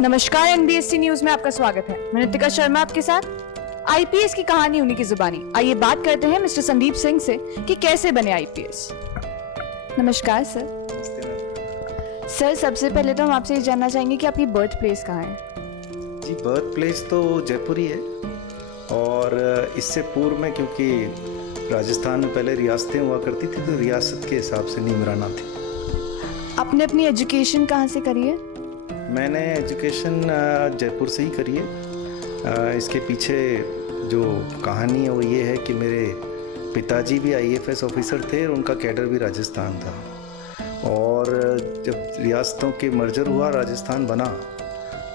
नमस्कार, एनबीएसटी न्यूज में आपका स्वागत है। मैं नितिका शर्मा आपके साथ। आईपीएस की कहानी उन्हीं की जुबानी। आइए बात करते हैं मिस्टर संदीप सिंह से कि कैसे बने आईपीएस। नमस्कार सर। सर, सबसे पहले तो हम आपसे ये जानना चाहेंगे कि आपकी बर्थ प्लेस कहाँ है। जी, बर्थ प्लेस तो जयपुर ही है और इससे पूर्व में क्योंकि राजस्थान में पहले रियासतें हुआ करती थी तो रियासत के हिसाब से नीमराना थी। आपने अपनी एजुकेशन कहाँ से करी है? मैंने एजुकेशन जयपुर से ही करी है। इसके पीछे जो कहानी है वो ये है कि मेरे पिताजी भी आईएफएस ऑफिसर थे और उनका कैडर भी राजस्थान था। और जब रियासतों के मर्जर हुआ, राजस्थान बना,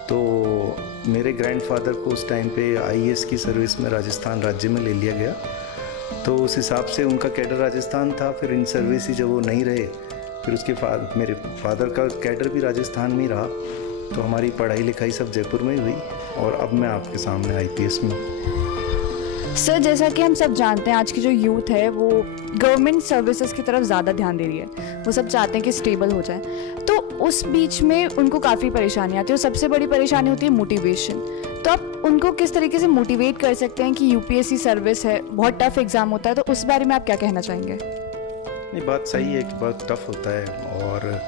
तो मेरे ग्रैंडफादर को उस टाइम पे आईएएस की सर्विस में राजस्थान राज्य में ले लिया गया। तो उस हिसाब से उनका कैडर राजस्थान था। फिर इन सर्विस ही जब वो नहीं रहे, फिर उसके मेरे फादर का कैडर भी राजस्थान में ही रहा। तो हमारी पढ़ाई लिखाई सब जयपुर में ही हुई और अब मैं आपके सामने आईपीएस में हूँ। सर, जैसा कि हम सब जानते हैं, आज की जो यूथ है वो गवर्नमेंट सर्विसेज की तरफ ज़्यादा ध्यान दे रही है। वो सब चाहते हैं कि स्टेबल हो जाए, तो उस बीच में उनको काफ़ी परेशानी आती है और सबसे बड़ी परेशानी होती है मोटिवेशन। तो आप उनको किस तरीके से मोटिवेट कर सकते हैं कि यूपीएससी सर्विस है, बहुत टफ एग्ज़ाम होता है, तो उस बारे में आप क्या कहना चाहेंगे? ये बात सही है कि बहुत टफ होता है और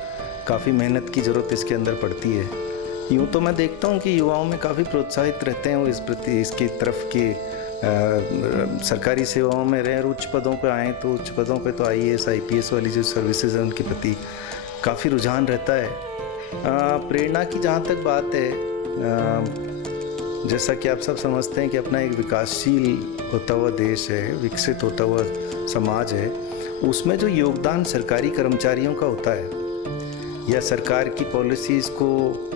काफ़ी मेहनत की ज़रूरत इसके अंदर पड़ती है। यूँ तो मैं देखता हूँ कि युवाओं में काफ़ी प्रोत्साहित रहते हैं वो इस प्रति, इसकी तरफ कि सरकारी सेवाओं में रहें और उच्च पदों पे आएँ। तो उच्च पदों पे तो आईएएस आईपीएस वाली जो सर्विसेज हैं उनके प्रति काफ़ी रुझान रहता है। प्रेरणा की जहाँ तक बात है, जैसा कि आप सब समझते हैं कि अपना एक विकासशील होता हुआ देश है, विकसित होता हुआ समाज है, उसमें जो योगदान सरकारी कर्मचारियों का होता है या सरकार की पॉलिसीज़ को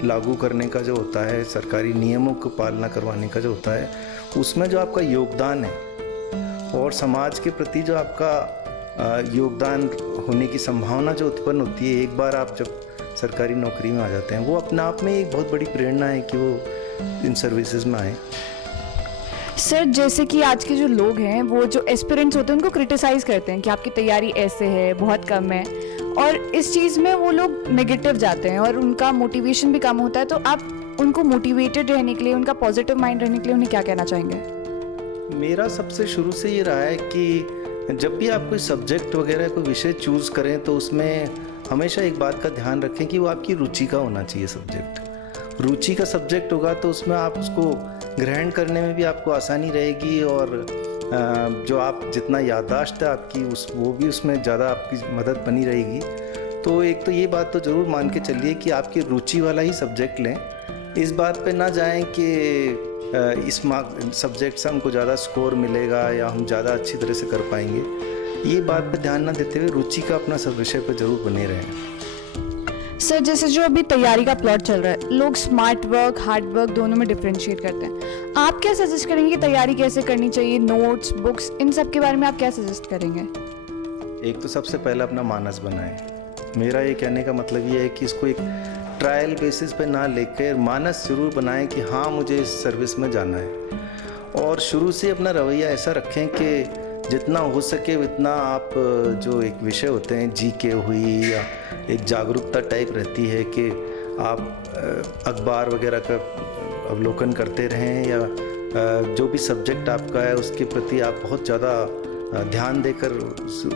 लागू करने का जो होता है, सरकारी नियमों को पालना करवाने का जो होता है, उसमें जो आपका योगदान है और समाज के प्रति जो आपका योगदान होने की संभावना जो उत्पन्न होती है एक बार आप जब सरकारी नौकरी में आ जाते हैं, वो अपने आप में एक बहुत बड़ी प्रेरणा है कि वो इन सर्विसेज में आए। सर, जैसे कि आज के जो लोग हैं वो जो एस्पिरेंट्स होते हैं उनको क्रिटिसाइज़ करते हैं कि आपकी तैयारी ऐसे है, बहुत कम है, और इस चीज़ में वो लोग नेगेटिव जाते हैं और उनका मोटिवेशन भी कम होता है। तो आप उनको मोटिवेटेड रहने के लिए, उनका पॉजिटिव माइंड रहने के लिए उन्हें क्या कहना चाहेंगे? मेरा सबसे शुरू से ये रहा है कि जब भी आप कोई सब्जेक्ट वगैरह कोई विषय चूज़ करें तो उसमें हमेशा एक बात का ध्यान रखें कि वो आपकी रुचि का होना चाहिए सब्जेक्ट। रुचि का सब्जेक्ट होगा तो उसमें आप उसको ग्रहण करने में भी आपको आसानी रहेगी और जो आप जितना याददाश्त है आपकी वो भी उसमें ज़्यादा आपकी मदद बनी रहेगी। तो एक तो ये बात तो ज़रूर मान के चलिए कि आपकी रुचि वाला ही सब्जेक्ट लें। इस बात पे ना जाएं कि इस सब्जेक्ट से हमको ज़्यादा स्कोर मिलेगा या हम ज़्यादा अच्छी तरह से कर पाएंगे। ये बात पे ध्यान ना देते हुए रुचि का अपना सब विषय पर ज़रूर बने रहें। सर, जैसे जो अभी तैयारी का प्लॉट चल रहा है, लोग स्मार्ट वर्क, हार्ड वर्क दोनों में डिफरेंशिएट करते हैं। आप क्या सजेस्ट करेंगे कि तैयारी कैसे करनी चाहिए? नोट्स, बुक्स, इन सब के बारे में आप क्या सजेस्ट करेंगे? एक तो सबसे पहले अपना मानस बनाएं। मेरा ये कहने का मतलब ये है कि इसको एक ट्रायल बेसिस पे ना लेकर मानस जरूर बनाएं कि हाँ मुझे इस सर्विस में जाना है, और शुरू से अपना रवैया ऐसा रखें कि जितना हो सके उतना आप जो एक विषय होते हैं, जीके हुई या एक जागरूकता टाइप रहती है कि आप अखबार वगैरह का अवलोकन करते रहें या जो भी सब्जेक्ट आपका है उसके प्रति आप बहुत ज़्यादा ध्यान देकर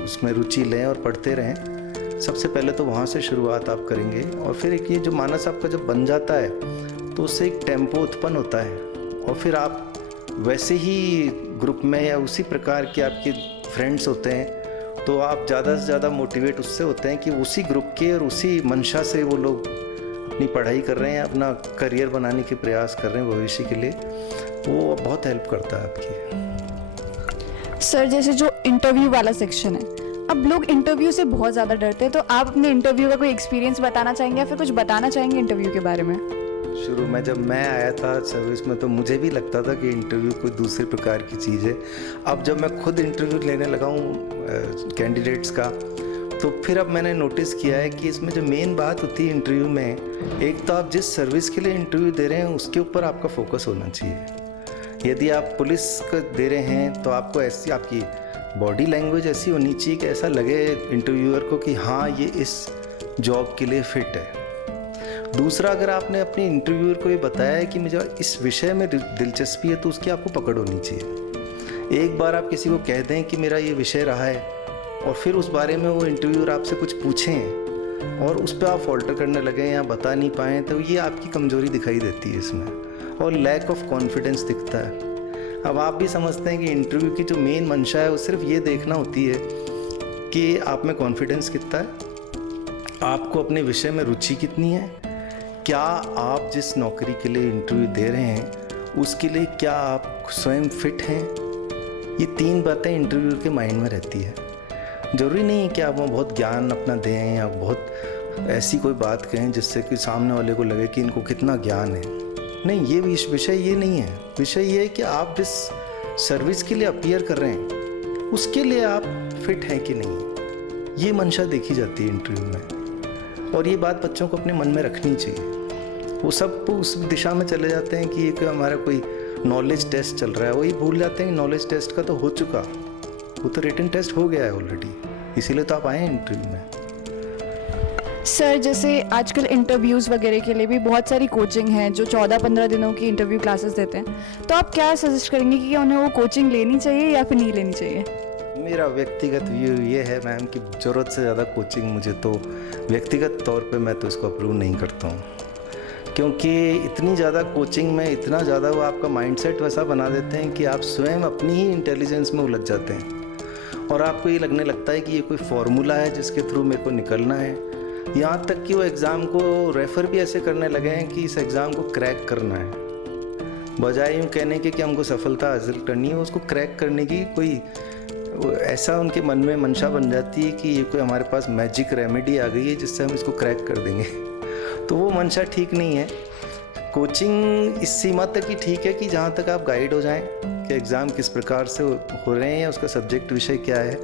उसमें रुचि लें और पढ़ते रहें। सबसे पहले तो वहाँ से शुरुआत आप करेंगे और फिर एक ये जो मानस आपका जब बन जाता है तो उससे एक टेम्पो उत्पन्न होता है और फिर आप वैसे ही ग्रुप में या उसी प्रकार के आपके फ्रेंड्स होते हैं तो आप ज़्यादा से ज़्यादा मोटिवेट उससे होते हैं कि उसी ग्रुप के और उसी मंशा से वो लोग अपनी पढ़ाई कर रहे हैं, अपना करियर बनाने के प्रयास कर रहे हैं भविष्य के लिए। वो बहुत हेल्प करता है आपकी। सर, जैसे जो इंटरव्यू वाला सेक्शन है, अब लोग इंटरव्यू से बहुत ज़्यादा डरते हैं, तो आप अपने इंटरव्यू का कोई एक्सपीरियंस बताना चाहेंगे या फिर कुछ बताना चाहेंगे इंटरव्यू के बारे में? शुरू में जब मैं आया था सर्विस में तो मुझे भी लगता था कि इंटरव्यू कोई दूसरे प्रकार की चीज़ है। अब जब मैं खुद इंटरव्यू लेने लगा हूँ कैंडिडेट्स का, तो फिर अब मैंने नोटिस किया है कि इसमें जो मेन बात होती है इंटरव्यू में, एक तो आप जिस सर्विस के लिए इंटरव्यू दे रहे हैं उसके ऊपर आपका फोकस होना चाहिए। यदि आप पुलिस का दे रहे हैं तो आपको ऐसी आपकी बॉडी लैंग्वेज ऐसी होनी चाहिए कि ऐसा लगे इंटरव्यूअर को कि हाँ ये इस जॉब के लिए फिट है। दूसरा, अगर आपने अपने इंटरव्यूअर को ये बताया है कि मुझे इस विषय में दिलचस्पी है, तो उसकी आपको पकड़ होनी चाहिए। एक बार आप किसी को कह दें कि मेरा ये विषय रहा है और फिर उस बारे में वो इंटरव्यूअर आपसे कुछ पूछें और उस पर आप फॉल्टर करने लगें या बता नहीं पाएँ, तो ये आपकी कमज़ोरी दिखाई देती है इसमें, और लैक ऑफ कॉन्फिडेंस दिखता है। अब आप भी समझते हैं कि इंटरव्यू की जो मेन मंशा है वो सिर्फ ये देखना होती है कि आप में कॉन्फिडेंस कितना है, आपको अपने विषय में रुचि कितनी है, क्या आप जिस नौकरी के लिए इंटरव्यू दे रहे हैं उसके लिए क्या आप स्वयं फिट हैं। ये 3 बातें इंटरव्यू के माइंड में रहती है। ज़रूरी नहीं है कि आप वो बहुत ज्ञान अपना दें या बहुत ऐसी कोई बात कहें जिससे कि सामने वाले को लगे कि इनको कितना ज्ञान है। नहीं, ये विषय ये नहीं है। विषय ये है कि आप जिस सर्विस के लिए अपीयर कर रहे हैं उसके लिए आप फिट हैं कि नहीं, ये मंशा देखी जाती है इंटरव्यू में। और ये बात बच्चों को अपने मन में रखनी चाहिए। वो सब उस दिशा में चले जाते हैं कि ये हमारा कोई नॉलेज टेस्ट चल रहा है, वही भूल जाते हैं नॉलेज टेस्ट का तो हो चुका, वो तो रिटन टेस्ट हो गया है ऑलरेडी, इसीलिए तो आप आए हैं इंटरव्यू में। सर, जैसे आजकल इंटरव्यूज़ वगैरह के लिए भी बहुत सारी कोचिंग है जो 14-15 दिनों की इंटरव्यू क्लासेस देते हैं, तो आप क्या सजेस्ट करेंगे कि उन्हें वो कोचिंग लेनी चाहिए या फिर नहीं लेनी चाहिए? मेरा व्यक्तिगत व्यू ये है मैम कि ज़रूरत से ज़्यादा कोचिंग मुझे तो व्यक्तिगत तौर पे मैं तो इसको अप्रूव नहीं करता हूँ, क्योंकि इतनी ज़्यादा कोचिंग में इतना ज़्यादा वो आपका माइंडसेट वैसा बना देते हैं कि आप स्वयं अपनी ही इंटेलिजेंस में उलझ जाते हैं और आपको ये लगने लगता है कि ये कोई फॉर्मूला है जिसके थ्रू मेरे को निकलना है। यहाँ तक कि वो एग्ज़ाम को रेफ़र भी ऐसे करने लगे हैं कि इस एग्ज़ाम को क्रैक करना है, बजाय यूँ कहने के कि हमको सफलता हासिल करनी है, उसको क्रैक करने की कोई ऐसा उनके मन में मंशा बन जाती है कि ये कोई हमारे पास मैजिक रेमेडी आ गई है जिससे हम इसको क्रैक कर देंगे। तो वो मंशा ठीक नहीं है। कोचिंग इस सीमा तक ही ठीक है कि जहाँ तक आप गाइड हो जाएं कि एग्ज़ाम किस प्रकार से हो रहे हैं या उसका सब्जेक्ट विषय क्या है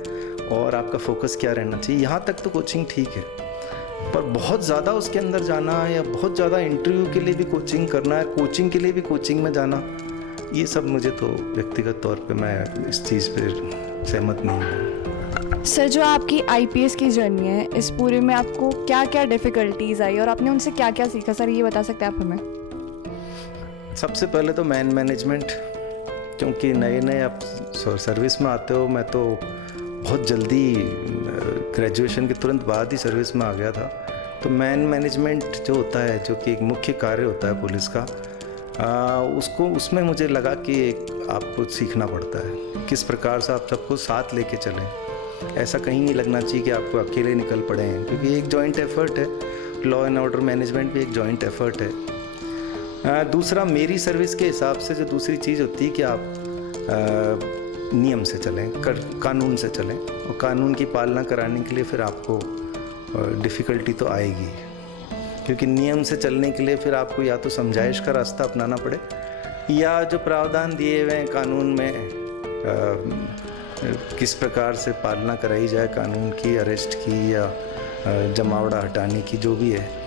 और आपका फोकस क्या रहना चाहिए, यहाँ तक तो कोचिंग ठीक है। पर बहुत ज़्यादा उसके अंदर जाना या बहुत ज़्यादा इंटरव्यू के लिए भी कोचिंग करना है, कोचिंग के लिए भी कोचिंग में जाना, ये सब मुझे तो व्यक्तिगत तौर पे मैं इस चीज़ पे सहमत नहीं हूँ। सर, जो आपकी आईपीएस की जर्नी है, इस पूरे में आपको क्या क्या डिफ़िकल्टीज़ आई और आपने उनसे क्या क्या सीखा, सर ये बता सकते हैं आप हमें? सबसे पहले तो मैन मैनेजमेंट, क्योंकि नए नए आप सर्विस में आते हो। मैं तो बहुत जल्दी ग्रेजुएशन के तुरंत बाद ही सर्विस में आ गया था, तो मैन मैनेजमेंट जो होता है, जो कि एक मुख्य कार्य होता है पुलिस का, उसमें मुझे लगा कि आपको सीखना पड़ता है किस प्रकार से आप सबको साथ लेके चलें। ऐसा कहीं नहीं लगना चाहिए कि आपको अकेले निकल पड़े हैं, क्योंकि एक जॉइंट एफर्ट है। लॉ एंड ऑर्डर मैनेजमेंट भी एक जॉइंट एफर्ट है। दूसरा, मेरी सर्विस के हिसाब से जो दूसरी चीज़ होती है कि आप नियम से चलें, कानून से चलें, और कानून की पालना कराने के लिए फिर आपको डिफ़िकल्टी तो आएगी, क्योंकि नियम से चलने के लिए फिर आपको या तो समझाइश का रास्ता अपनाना पड़े या जो प्रावधान दिए हुए हैं कानून में किस प्रकार से पालना कराई जाए कानून की, अरेस्ट की या जमावड़ा हटाने की, जो भी है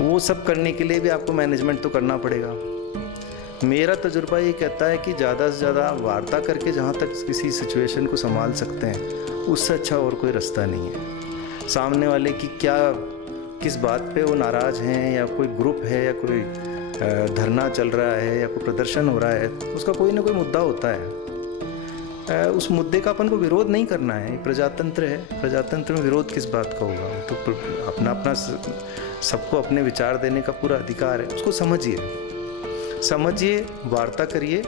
वो सब करने के लिए भी आपको मैनेजमेंट तो करना पड़ेगा। मेरा तजुर्बा ये कहता है कि ज़्यादा से ज़्यादा वार्ता करके जहाँ तक किसी सिचुएशन को संभाल सकते हैं, उससे अच्छा और कोई रास्ता नहीं है। सामने वाले की किस बात पे वो नाराज़ हैं, या कोई ग्रुप है, या कोई धरना चल रहा है, या कोई प्रदर्शन हो रहा है, उसका कोई ना कोई मुद्दा होता है। उस मुद्दे का अपन को विरोध नहीं करना है। प्रजातंत्र है, प्रजातंत्र में विरोध किस बात का होगा? तो अपना सबको अपने विचार देने का पूरा अधिकार है। उसको समझिए, वार्ता करिए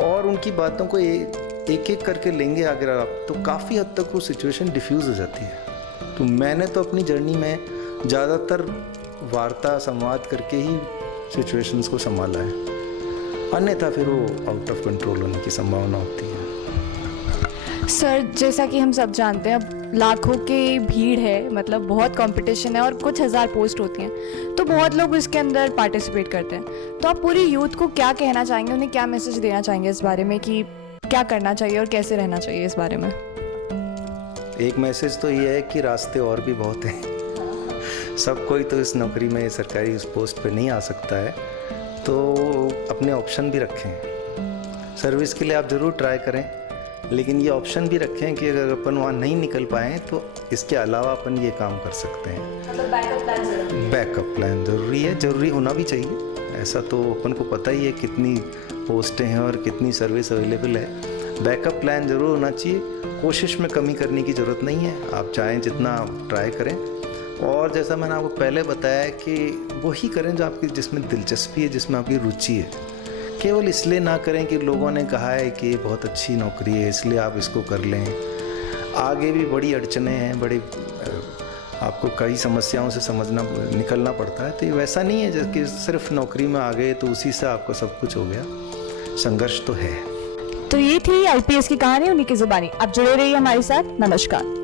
और उनकी बातों को एक एक करके लेंगे अगर आप, तो काफ़ी हद तक वो सिचुएशन डिफ्यूज़ हो जाती है। तो मैंने तो अपनी जर्नी में ज़्यादातर वार्ता संवाद करके ही सिचुएशंस को संभाला है, अन्यथा फिर वो आउट ऑफ कंट्रोल होने की संभावना होती है। सर, जैसा कि हम सब जानते हैं, अब लाखों की भीड़ है, मतलब बहुत कंपटीशन है और कुछ हज़ार पोस्ट होती हैं, तो बहुत लोग इसके अंदर पार्टिसिपेट करते हैं। तो आप पूरी यूथ को क्या कहना चाहेंगे, उन्हें क्या मैसेज देना चाहेंगे इस बारे में कि क्या करना चाहिए और कैसे रहना चाहिए इस बारे में? एक मैसेज तो ये है कि रास्ते और भी बहुत हैं। सब कोई तो इस नौकरी में, सरकारी उस पोस्ट पे नहीं आ सकता है, तो अपने ऑप्शन भी रखें। सर्विस के लिए आप ज़रूर ट्राई करें, लेकिन ये ऑप्शन भी रखें कि अगर अपन वहाँ नहीं निकल पाएँ तो इसके अलावा अपन ये काम कर सकते हैं। मतलब बैकअप प्लान ज़रूरी है, ज़रूरी होना भी चाहिए। ऐसा तो अपन को पता ही है कितनी पोस्टें हैं और कितनी सर्विस अवेलेबल है। बैकअप प्लान ज़रूर होना चाहिए। कोशिश में कमी करने की ज़रूरत नहीं है, आप चाहें जितना आप ट्राई करें। और जैसा मैंने आपको पहले बताया कि वही करें जो आपकी जिसमें दिलचस्पी है, जिसमें आपकी रुचि है। केवल इसलिए ना करें कि लोगों ने कहा है कि ये बहुत अच्छी नौकरी है इसलिए आप इसको कर लें। आगे भी बड़ी अड़चनें हैं, बड़े आपको कई समस्याओं से निकलना पड़ता है। तो ये वैसा नहीं है जैसे कि सिर्फ नौकरी में आ गए तो उसी से आपको सब कुछ हो गया। संघर्ष तो है। तो ये थी आईपीएस की कहानी, उन्हीं की जुबानी। आप जुड़े रहिए हमारे साथ। नमस्कार।